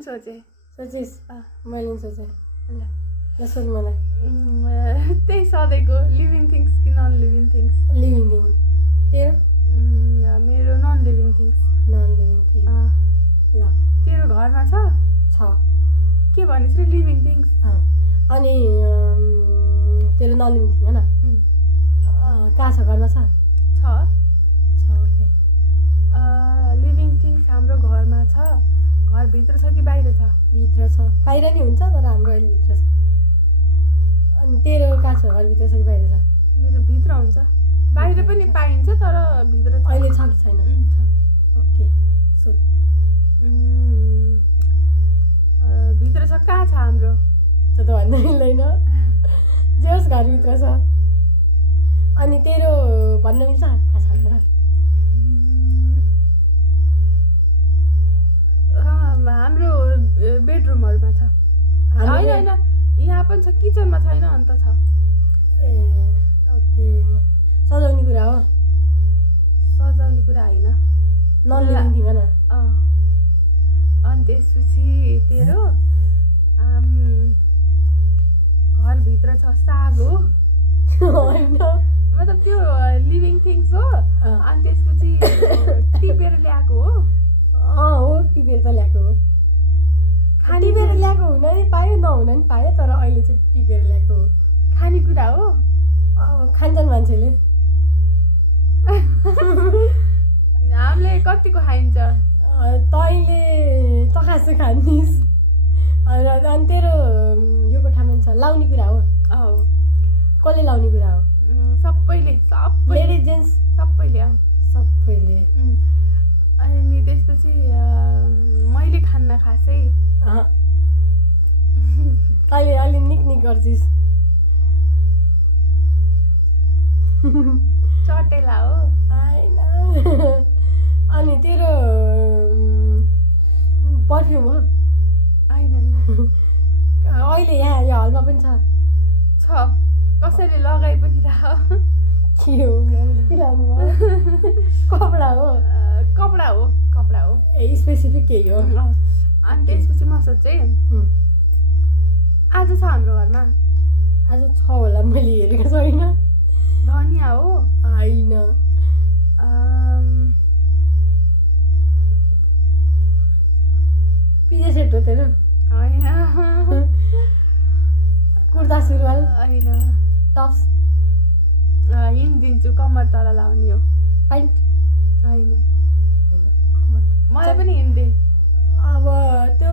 सोचे सोचिस् मैले सोचेँ ल ल सोध मलाई त्यही सधैँको लिभिङ थिङ्स कि non living things living thing तेरो मेरो non living things non living thing ल तेरो घरमा छ के भनिस् रे लिभिङ थिङ्स अनि तेरो नन लिभिङ थिङ होइन कहाँ छ घरमा छ ओके लिभिङ थिङ्स हाम्रो घरमा छ घरभित्र छ कि बाहिर छ भित्र छ बाहिर नि हुन्छ तर हाम्रो अहिले भित्र छ अनि तेरो कहाँ छ घरभित्र छ कि बाहिर छ मेरो भित्र हुन्छ बाहिर पनि पाइन्छ तर भित्र अहिले छ कि छैन ओके सोध भित्र छ कहाँ छ हाम्रो त्यो त भन्न मिल्दैन जे होस् घरभित्र छ अनि तेरो भन्न मिल्छ कहाँ छ भनेर हाम्रो बेडरुमहरूमा छ होइन यहाँ पनि छ किचनमा छैन अन्त छ ए ओके सजाउने कुरा हो सजाउने कुरा होइन नन लिभिङ थिङ होइन अनि त्यसपछि तेरो घरभित्र छ साग हो होइन मतलब त्यो लिभिङ थिङ्स हो अनि त्यसपछि टिपेर ल्याएको हो हो टिपेर त ल्याएको हो टिपेर ल्याएको हुन नि पायो नहुन नि पायो तर अहिले चाहिँ टिपेर ल्याएको हो खानेकुरा हो खान्छन् मान्छेले हामीले कतिको खाइन्छ तैँले तखासु खानिस् अनि तेरो यो कोठामा छ लाउने कुरा हो कसले लाउने कुरा हो सबैले लेडिज जेन्ट्स सबैले सबैले अनि त्यसपछि मैले खान्न खासै तैँले अलि निक गर्छिस् चटेला हो होइन अनि तेरो पर्फ्युम हो होइन अहिले यहाँ यो हलमा पनि छ कसैले लगाइ पनि राख के हो के लाउनु भयो कपडा हो ए स्पेसिफिक केही हो अनि त्यसपछि म सोचेँ आज छ हाम्रो घरमा आज छ होला मैले हेरेको छैन धनिया हो होइन पिजे सेट हो तेरो होइन कुर्ता सुरुवाल होइन टप्स हिँडिदिन्छु कम्मर तल लाउने हो प्यान्ट होइन मलाई पनि हिँड्दै अब त्यो